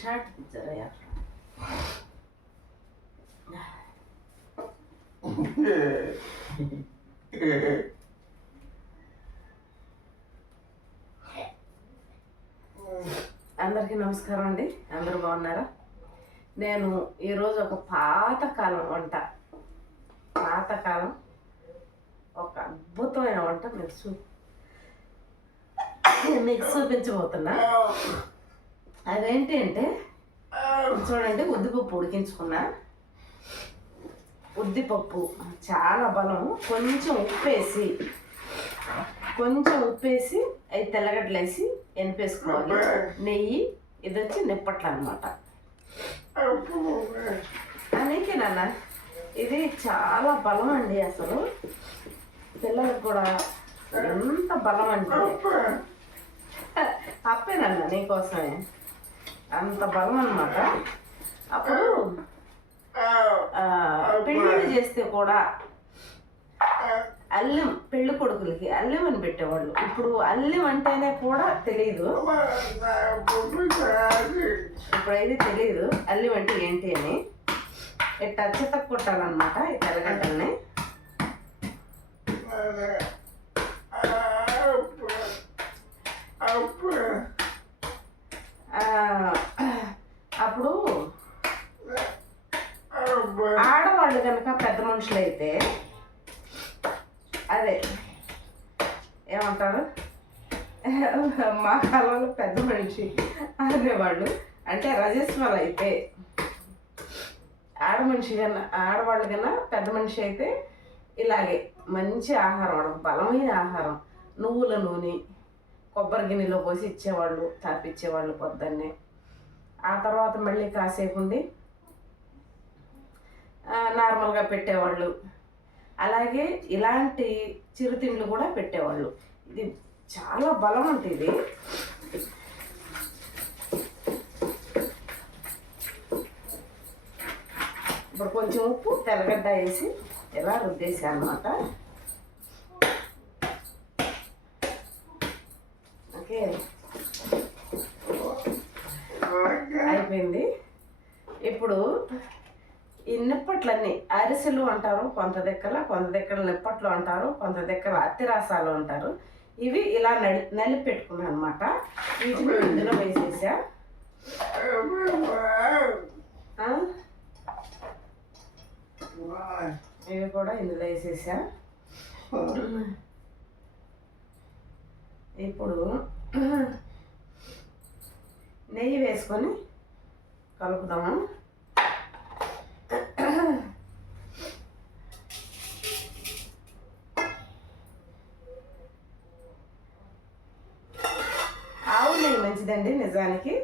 Shirt జరా అందరికీ నమస్కారం అండి. అందరూ బాగున్నారా? నేను ఈరోజు ఒక పాతకాలం వంట. పాతకాలం. ఒక అద్భుతమైన వంట మీకు చూ మీకు చూపించబోతున్నా. అదేంటి అంటే చూడండి ఉద్దిపప్పు ఉడికించుకున్నా. ఉద్దిపప్పు చాలా బలం. కొంచెం ఉప్పేసి కొంచెం ఉప్పేసి అవి తెల్లగడ్డలు వేసి ఎనిపేసుకోవాలి నెయ్యి ఇది వచ్చి నిప్పట్లు అనమాట అందుకే నాన్న ఇది చాలా బలం అండి అసలు. పిల్లలకు కూడా ఎంత బలం అంటే. అప్పేనన్న నీకోసమే. అంత బలం అనమాట అప్పుడు పెళ్ళిళ్ళు చేస్తే కూడా అల్లం పెళ్ళి కొడుకులకి అల్లం అని పెట్టేవాళ్ళు. ఇప్పుడు అల్లం అంటేనే కూడా తెలియదు ఇప్పుడైతే తెలియదు అల్లం అంటే ఏంటి అని. ఇట్లా చితక్ కొట్టాలన్నమాట ఈ తెల్లగడ్డల్ని ఆ, అప్పుడు ఆడవాళ్ళు కనుక పెద్ద మనుషులు అయితే అదే ఏమంటారు? మా కాలంలో పెద్ద మనిషి అనేవాళ్ళు. అంటే రజస్వలు అయితే ఆడ మనిషి కన్నా ఆడవాళ్ళు కన్నా పెద్ద మనిషి అయితే ఇలాగే మంచి ఆహారం బలమైన ఆహారం నువ్వుల నూనె కొబ్బరి గిన్నెలో పోసి ఇచ్చేవాళ్ళు తాపిచ్చేవాళ్ళు పొద్దున్నే. ఆ తర్వాత మళ్ళీ కాసేపు ఉండి నార్మల్గా పెట్టేవాళ్ళు. అలాగే ఇలాంటి చిరుతిండ్లు కూడా పెట్టేవాళ్ళు. ఇది చాలా బలం అంటే ఇది. ఇప్పుడు కొంచెం ఉప్పు తెల్లగడ్డ వేసి ఇలా రుద్దేసి అనమాట అయిపోయింది. ఇప్పుడు ఈ నిప్పట్లన్నీ అరిసెలు అంటారు కొంత దగ్గర కొంత దగ్గర నిప్పట్లు అంటారు కొంత దగ్గర అత్తిరాసాలు అంటారు. ఇవి ఇలా నలి నలిపి పెట్టుకున్నాను అనమాట వీటిని ఇందులో వేసేసా. ఇవి కూడా ఇందులో వేసేసా. ఇప్పుడు నెయ్యి వేసుకొని కలుపుదాము? ఆవు నెయ్యి మంచిదండి నిజానికి.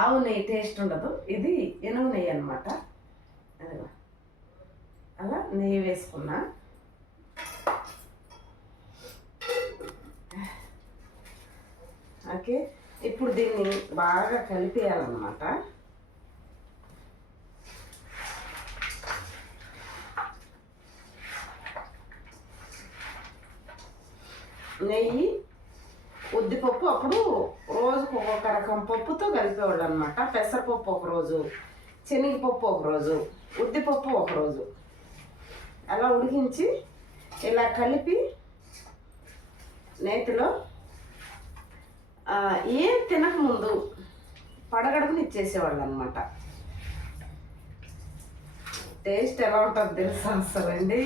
ఆవు నెయ్యి టేస్ట్ ఉండదు. ఇది ఎనుగు నెయ్యి అనమాట అలా నెయ్యి వేసుకున్నా. ఓకే? ఇప్పుడు దీన్ని బాగా కలిపేయాలన్నమాట. నెయ్యి ఉద్దిపప్పు అప్పుడు రోజుకు ఒక్కొక్క రకం పప్పుతో కలిపేవాళ్ళు అనమాట పెసరపప్పు ఒకరోజు శనగపప్పు ఒకరోజు ఉద్దిపప్పు ఒకరోజు. అలా ఉడికించి ఇలా కలిపి నేతిలో ఏం తినకముందు పడగడుపుని ఇచ్చేసేవాళ్ళు అనమాట టేస్ట్ ఎలా ఉంటుంది తెలుసా అసలండి?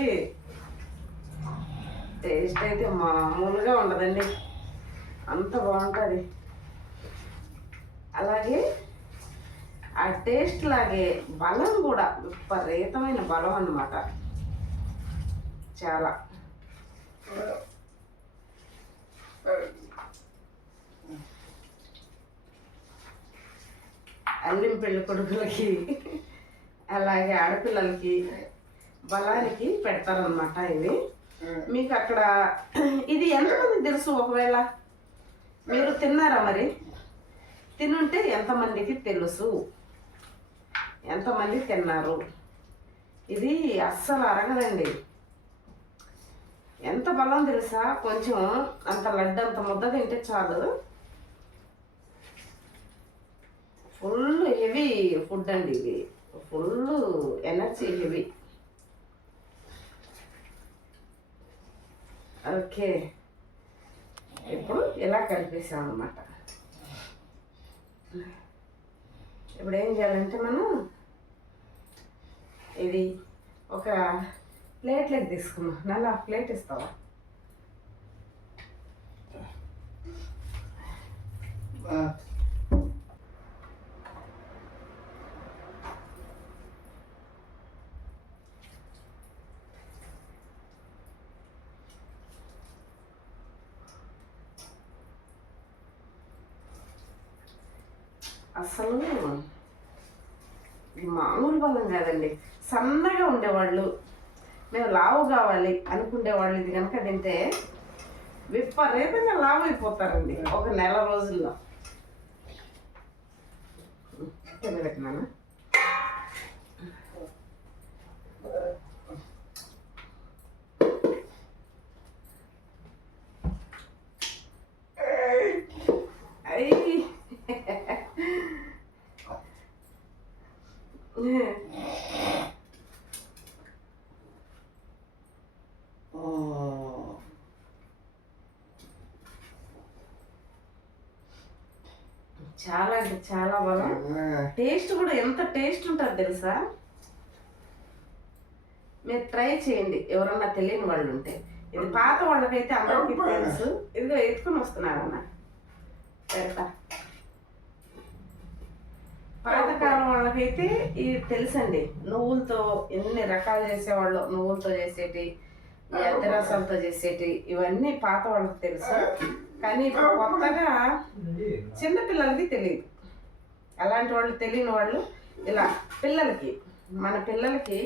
టేస్ట్ అయితే మామూలుగా ఉండదండి. అంత బాగుంటుంది. అలాగే ఆ టేస్ట్ లాగే బలం కూడా విపరీతమైన బలం అన్నమాట. చాలా. అల్లిం పెళ్ళి కొడుకులకి అలాగే ఆడపిల్లలకి బలానికి పెడతారనమాట ఇవి. మీకు అక్కడ ఇది ఎంతమంది తెలుసు ఒకవేళ? మీరు తిన్నారా మరి? తినుంటే ఎంతమందికి తెలుసు? ఎంతమంది తిన్నారు? ఇది అస్సలు అరగదండి. ఎంత బలం తెలుసా? కొంచెం అంత లడ్డు అంత ముద్ద తింటే చాలు. ఫుల్ హెవీ ఫుడ్ అండి ఇది. Full energy heavy. ఓకే. ఇప్పుడు ఇలా కలిపేసామన్నమాట ఇప్పుడు ఏం చేయాలంటే మనం ఇది ఒక ప్లేట్లోకి తీసుకున్నాం నల్ల ప్లేట్ ఇస్తావా? అసలు ఇది మామూలు బలం కాదండి. సన్నగా ఉండేవాళ్ళు. మేము లావు కావాలి అనుకునే వాళ్ళు ఇది కనుక తింటే విపరీతంగా లావు అయిపోతారండి. ఒక నెల రోజుల్లో. పెట్టినాను చాలా అంటే చాలా బలం టేస్ట్ కూడా ఎంత టేస్ట్ ఉంటుంది తెలుసా? మీరు ట్రై చేయండి. ఎవరన్నా తెలియని వాళ్ళు ఉంటే. ఇది పాత వాళ్ళకైతే అందరికీ తెలుసు. ఇదిగో ఎత్తుకొని వస్తున్నారన్న. పెడతా. పాతకాలం వాళ్ళకైతే ఇది తెలుసండి. నువ్వులతో ఎన్ని రకాలు చేసేవాళ్ళు? నువ్వులతో చేసేటి అద్దరసాలతో చేసేటి ఇవన్నీ పాత వాళ్ళకి తెలుసు. కానీ ఇప్పుడు కొత్తగా చిన్నపిల్లలకి తెలియదు. అలాంటి వాళ్ళు తెలియని వాళ్ళు ఇలా పిల్లలకి మన పిల్లలకి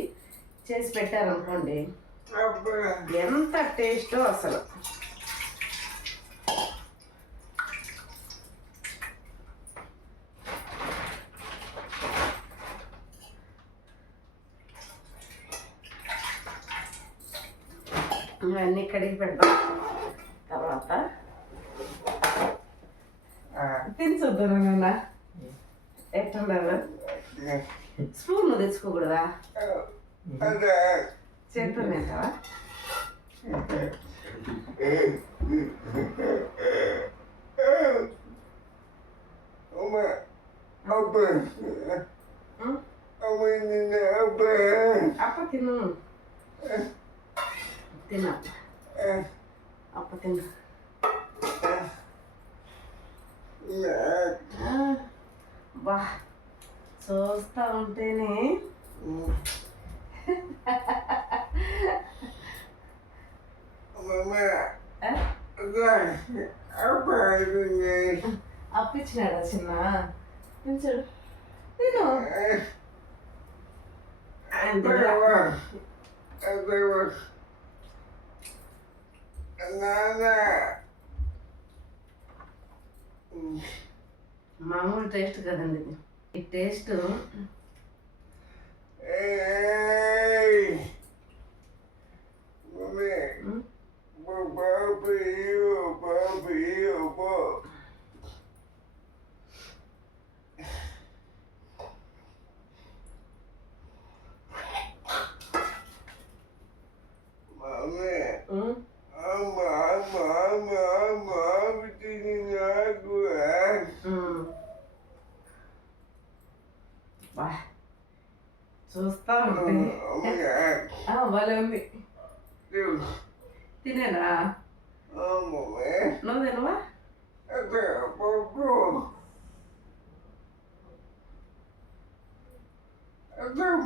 చేసి పెట్టారనుకోండి ఎంత టేస్టో అసలు. ఇవన్నీ కడిగి పెడతాం Isto da nananá. É tão bela. É? É. Se for uma dessas com verdade. É. Anda. Certamente, tá ó. Uma. Opa. Hum? hum? Uma menina. Opa. Opa, que não. Tem nada. Opa, tem nada. బా చూస్తా ఉంటేనే. ఆ, అప్పిచ్చినాడా చిన్న? తిను ఆయన తినడా? మామూలు టేస్ట్ కదండి ఇది ఈ టేస్ట్ ఉం? ఉం? Sustante. Oh, ah, ah valeu-me. Deus. Tine na. Amo, né? Não de novo? É de pouco. É de